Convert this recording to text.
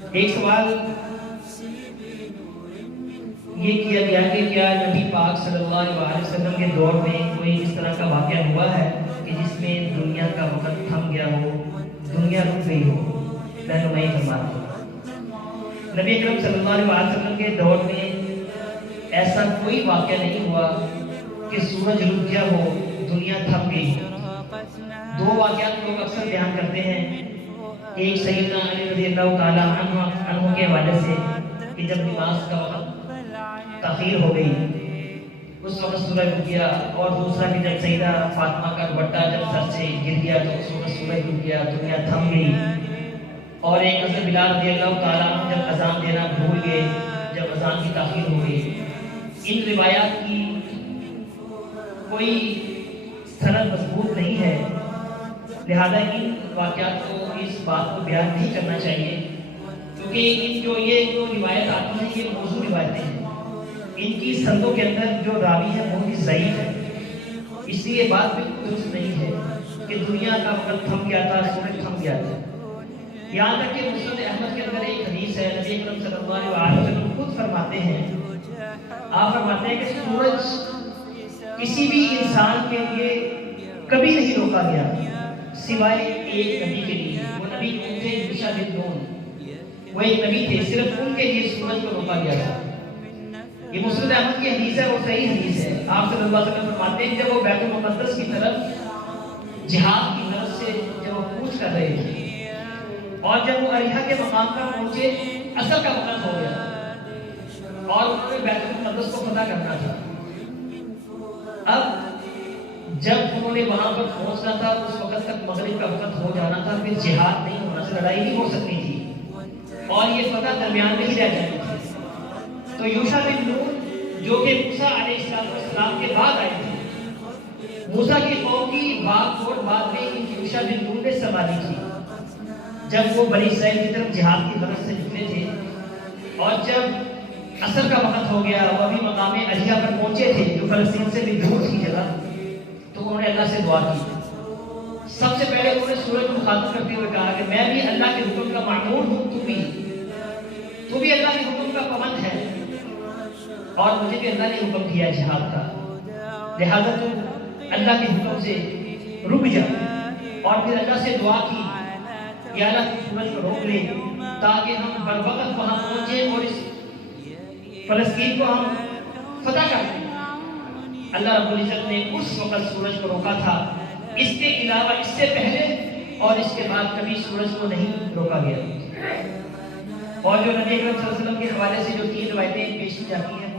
ایک سوال یہ کیا گیا کہ کیا نبی پاک صلی اللہ علیہ وسلم کے دور میں کوئی اس طرح کا واقعہ ہوا ہے کہ جس میں دنیا کا وقت تھم گیا ہو، دنیا رک گئی ہو؟ رہنمائی فرماتے ہیں نبی اکرم صلی اللہ علیہ وسلم کے دور میں ایسا کوئی واقعہ نہیں ہوا کہ سورج رک گیا ہو، دنیا تھم گئی ہو۔ دو واقعات لوگ اکثر بیان کرتے ہیں، ایک سیدنا علی رضی اللہ تعالیٰ عنہ کے حوالے سے کہ جب نماز کا وقت تاخیر ہو گئی اس وقت سورج رک گیا، اور دوسرا کہ جب سیدہ فاطمہ کا دوپٹہ جب سر سے گر گیا تو اس وقت سورج رک گیا، دنیا تھم گئی۔ اور ایک حضرت بلال رضی اللہ تعالیٰ عنہ جب اذان دینا بھول گئے، جب اذان کی تاخیر ہو گئی۔ ان روایات کی کوئی سند مضبوط نہیں ہے، لہذا ان واقعات کو، اس بات کو بیان نہیں کرنا چاہیے، کیونکہ یہ جو روایت آتی ہیں یہ موضوع روایتیں ہیں، ان کی سندوں کے اندر جو راوی ہے وہ بھی ضعیف ہے، اس لیے بات بالکل درست نہیں ہے کہ دنیا کا وقت تھم گیا تھا، سورج تھم گیا تھا۔ یہاں تک کہ مسند احمد کے اندر ایک حدیث ہے، نبی اکرم صلی اللہ علیہ وسلم خود فرماتے ہیں، آپ فرماتے ہیں کہ سورج کسی بھی انسان کے لیے کبھی نہیں روکا گیا سوائے ایک نبی کے لیے، وہ نبی کون تھے؟ یوشع بن نون، وہ ایک نبی تھے، صرف ان کے لیے سورج کو روکا گیا تھا۔ یہ مسند احمد کی حدیث ہے، وہ صحیح حدیث ہے۔ آپ صلی اللہ علیہ وسلم فرماتے ہیں جب وہ بیت المقدس کی طرف جہاد کی غرض سے جب وہ کوچ کر رہے تھے اور جب وہ اریحہ کے مقام پر پہنچے، عصر کا وقت ہو گیا اور انہوں نے بیت المقدس کو فتح کرنا تھا۔ اب جب انہوں نے وہاں پر پہنچنا تھا اس وقت تک مغرب کا وقت ہو جانا تھا، پھر جہاد نہیں ہونا تھا، لڑائی نہیں ہو سکتی تھی اور یہ فتح درمیان میں ہی رہ جاتی تھی۔ تو یوشع بن نون جو کہ موسیٰ علیہ السلام کے بعد آئے تھے، موسیٰ کی قوم کی باغ توڑ بعد میں یوشع بن نون نے سنبھالی تھی۔ جب وہ بنی اسرائیل کی طرف جہاد کی غرض سے نکلے تھے اور جب عصر کا وقت ہو گیا، وہ ابھی مقام اریحہ پر پہنچے تھے جو فلسطین سے بھی دور تھی جگہ، تو انہوں نے اللہ سے دعا کی۔ سب سے پہلے انہوں نے سورج کو مخاطب کرتے ہوئے کہا کہ میں بھی اللہ کے حکم کا معمول ہوں، تو بھی اللہ کے حکم کا پابند ہے اور مجھے بھی اللہ نے حکم دیا جہاد کا، لہذا تو اللہ کے حکم سے رک جا۔ اور پھر اللہ سے دعا کی یا اللہ سورج کو روک لے تاکہ ہم بروقت وہاں پہنچے اور اس فلسطین کو ہم فتح کر دیں۔ اللہ رب العزت نے اس وقت سورج کو روکا تھا، اس کے علاوہ اس سے پہلے اور اس کے بعد کبھی سورج کو نہیں روکا گیا۔ اور جو نبی اکرم صلی اللہ علیہ وسلم کے حوالے سے جو 3 روایتیں پیش کی جاتی ہیں